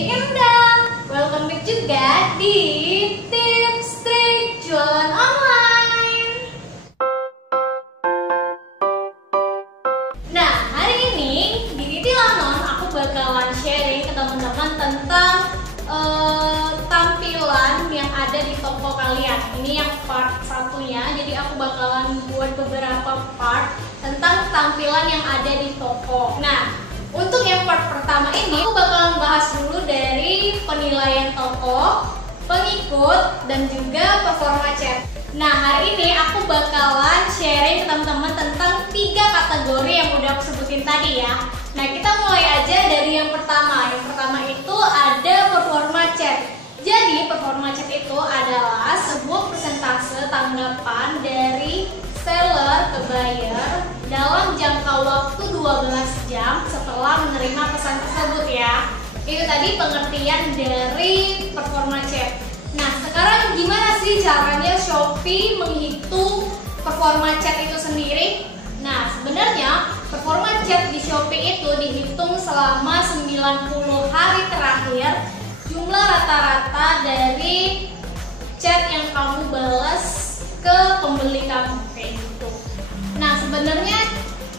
Indah. Welcome back juga di Tips Trik Jualan Online. Nah, hari ini di Titi Lanon aku bakalan sharing ke teman-teman tentang tampilan yang ada di toko kalian. Ini yang part satunya, jadi aku bakalan buat beberapa part tentang tampilan yang ada di toko. Nah, untuk yang part pertama ini aku bakalan bahas dulu dari penilaian toko, pengikut, dan juga performa chat. Nah, hari ini aku bakalan sharing ke teman-teman tentang 3 kategori yang udah aku sebutin tadi ya. Nah, kita mulai aja dari yang pertama. Yang pertama itu ada performa chat. Jadi, performa chat itu adalah sebuah persentase tanggapan dari seller ke buyer dalam jangka waktu 12 jam setelah menerima pesan tersebut ya. Itu tadi pengertian dari performa chat. Nah, sekarang gimana sih caranya Shopee menghitung performa chat itu sendiri? Nah, sebenarnya performa chat di Shopee itu dihitung selama 90 hari terakhir jumlah rata-rata dari chat yang kamu balas ke pembeli kamu kayak gitu. Nah, sebenarnya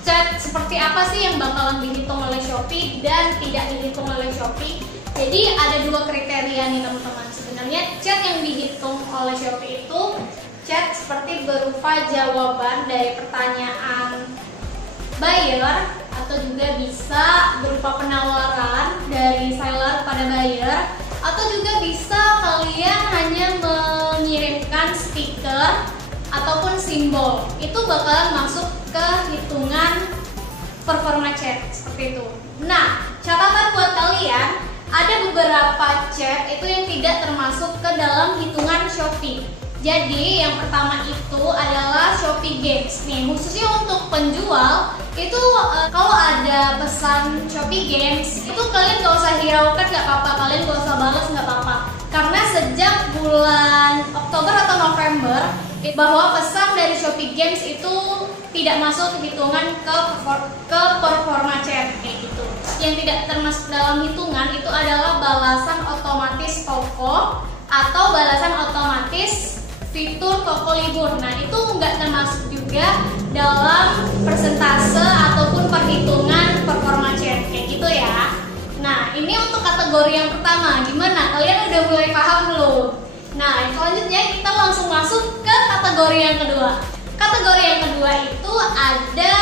chat seperti apa sih yang bakalan dihitung oleh Shopee dan tidak dihitung oleh Shopee? Jadi ada 2 kriteria nih teman-teman. Sebenarnya chat yang dihitung oleh Shopee itu chat seperti berupa jawaban dari pertanyaan buyer atau juga bisa berupa penawaran dari seller pada buyer, atau juga bisa kalian hanya mengirimkan stiker ataupun simbol. Itu bakalan masuk ke hitungan performa chat seperti itu. Nah, catatan buat kalian, ada beberapa chat itu yang tidak termasuk ke dalam hitungan Shopee. Jadi yang pertama itu adalah Shopee Games. Nih, khususnya untuk penjual itu kalau ada pesan Shopee Games itu kalian gak usah hiraukan, gak apa-apa, kalian gak usah balas, gak apa-apa. Karena sejak bulan Oktober atau November bahwa pesan dari Shopee Games itu tidak masuk hitungan ke performa chat kayak gitu. Yang tidak termasuk dalam hitungan itu adalah balasan otomatis toko atau balasan otomatis fitur toko libur. Nah, itu nggak termasuk juga dalam persentase ataupun perhitungan performa chat kayak gitu ya. Nah, ini untuk kategori yang pertama. Gimana? Kalian udah mulai paham belum? Nah, selanjutnya kita langsung masuk ke kategori yang kedua. Kategori yang kedua itu ada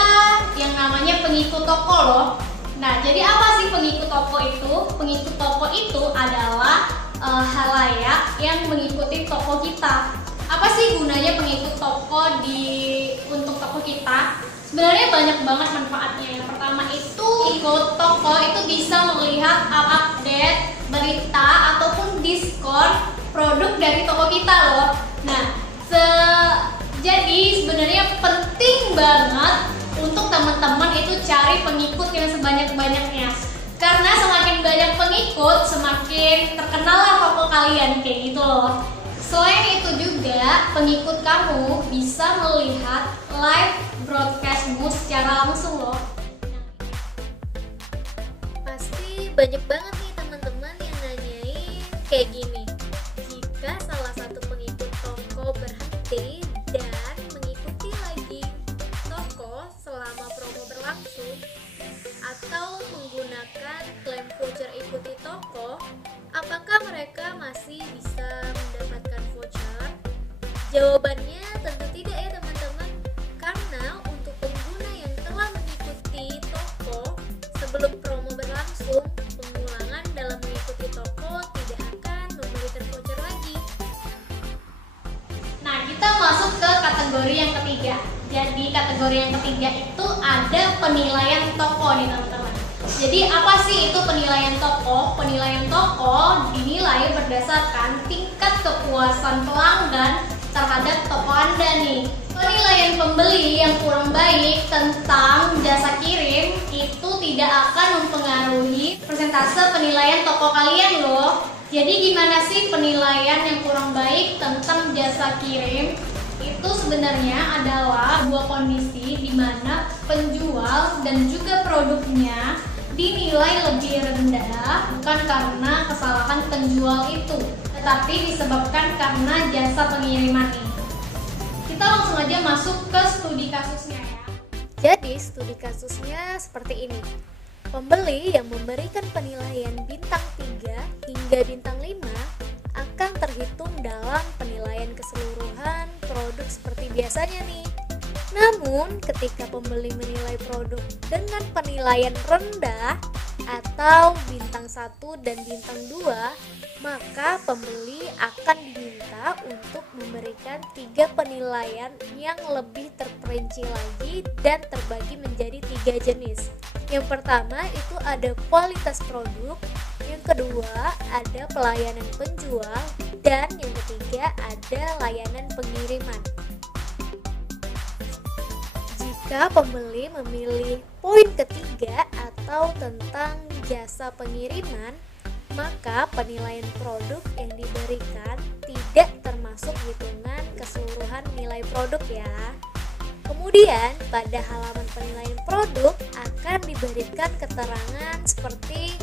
yang namanya pengikut toko loh. Nah, jadi apa sih pengikut toko itu? Pengikut toko itu adalah halayak yang mengikuti toko kita. Apa sih gunanya pengikut toko untuk toko kita? Sebenarnya banyak banget manfaatnya. Yang pertama itu ikut toko itu bisa melihat update berita ataupun diskon produk dari toko kita loh. Nah, jadi sebenarnya penting banget untuk teman-teman itu cari pengikut yang sebanyak-banyaknya. Karena semakin banyak pengikut, semakin terkenal lah toko kalian kayak gitu loh. Selain itu juga pengikut kamu bisa melihat live broadcastmu secara langsung loh. Pasti banyak banget nih teman-teman yang nanyain kayak gini. Jika salah satu pengikut toko berhenti dan mengikuti lagi toko selama promo berlangsung atau menggunakan klaim voucher ikuti toko, apakah mereka masih bisa mendapatkan voucher? Jawabannya tentu tidak ya teman-teman, karena untuk pengguna yang telah mengikuti toko sebelum promo berlangsung, pengulangan dalam mengikuti toko tidak akan memberikan voucher lagi. Nah, kita masuk ke kategori yang ketiga. Jadi kategori yang ketiga itu ada penilaian toko nih teman-teman. Jadi apa sih itu penilaian toko? Penilaian toko dinilai berdasarkan tingkat kepuasan pelanggan terhadap toko Anda nih. Penilaian pembeli yang kurang baik tentang jasa kirim itu tidak akan mempengaruhi persentase penilaian toko kalian loh. Jadi gimana sih penilaian yang kurang baik tentang jasa kirim? Itu sebenarnya adalah 2 kondisi di mana penjual dan juga produknya dinilai lebih rendah bukan karena kesalahan penjual itu, tetapi disebabkan karena jasa pengiriman ini. Kita langsung aja masuk ke studi kasusnya ya. Jadi studi kasusnya seperti ini. Pembeli yang memberikan penilaian bintang 3 hingga bintang 5 akan terhitung dalam penilaian keseluruhan produk seperti biasanya nih. Namun, ketika pembeli menilai produk dengan penilaian rendah atau bintang 1 dan bintang 2, maka pembeli akan diminta untuk memberikan 3 penilaian yang lebih terperinci lagi dan terbagi menjadi 3 jenis. Yang pertama itu ada kualitas produk, yang kedua ada pelayanan penjual, dan yang ketiga ada layanan pengiriman. Jika pembeli memilih poin ketiga atau tentang jasa pengiriman, maka penilaian produk yang diberikan tidak termasuk hitungan keseluruhan nilai produk ya. Kemudian pada halaman penilaian produk akan diberikan keterangan seperti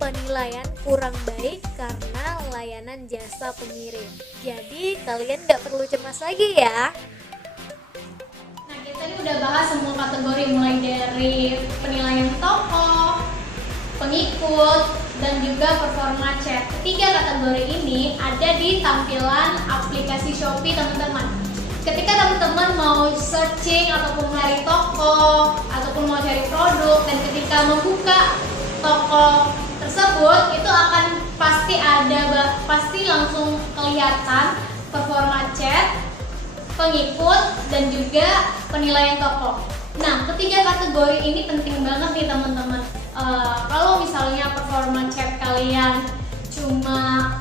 penilaian kurang baik karena layanan jasa pengirim. Jadi kalian gak perlu cemas lagi ya. Nah, kita ini udah bahas semua kategori mulai dari penilaian toko, pengikut, dan juga performa chat. Ketiga kategori ini ada di tampilan aplikasi Shopee teman-teman. Ketika teman-teman mau searching ataupun cari toko ataupun mau cari produk, dan ketika membuka toko tersebut itu akan pasti langsung kelihatan performa chat, pengikut, dan juga penilaian toko. Nah, ketiga kategori ini penting banget nih teman-teman. Kalau misalnya performa chat kalian cuma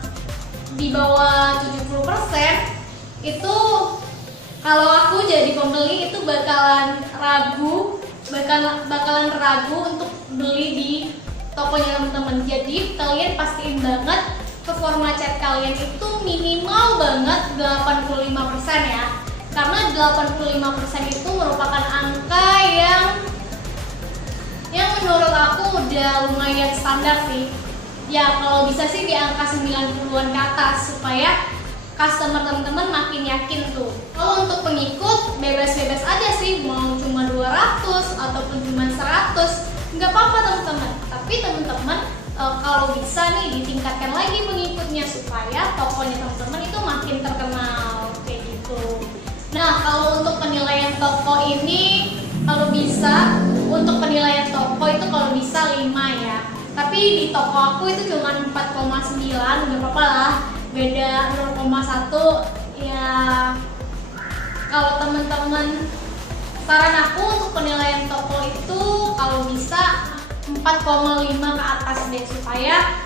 di bawah 70%, itu kalau aku jadi pembeli itu bakalan ragu untuk beli di tokonya teman-teman. Jadi kalian pastiin banget performa chat kalian itu minimal banget 85% ya. Karena 85% itu merupakan angka yang menurut aku udah lumayan standar sih. Ya kalau bisa sih di angka 90-an ke atas supaya customer teman-teman makin yakin tuh. Kalau untuk pengikut bebas-bebas aja sih, mau cuma 200 ataupun cuma 100 nggak apa-apa teman-teman. Tapi teman-teman kalau bisa nih ditingkatkan lagi pengikutnya supaya tokonya teman-teman itu makin terkenal kayak gitu. Nah, kalau untuk penilaian toko ini kalau bisa untuk penilaian toko itu kalau bisa 5 ya. Tapi di toko aku itu cuma 4,9, nggak apa-apa lah. Beda 0,1 ya. Kalau teman-teman, saran aku untuk penilaian toko itu kalau bisa 4,5 ke atas deh, supaya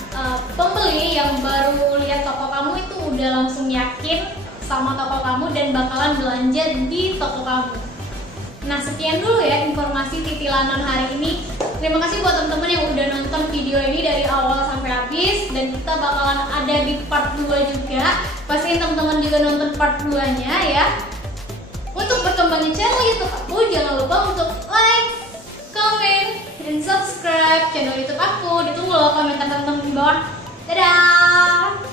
pembeli yang baru lihat toko kamu itu udah langsung yakin sama toko kamu dan bakalan belanja di toko kamu. Nah, sekian dulu ya informasi titilanon hari ini. Terima kasih buat teman-teman yang udah nonton video ini dari awal sampai habis, dan kita bakalan ada di part 2 juga. Pastiin teman-teman juga nonton part 2-nya ya. Untuk berkembangnya channel YouTube aku, jangan lupa untuk like, comment, dan subscribe channel YouTube aku. Ditunggu loh komentar teman-teman di bawah. Dadah!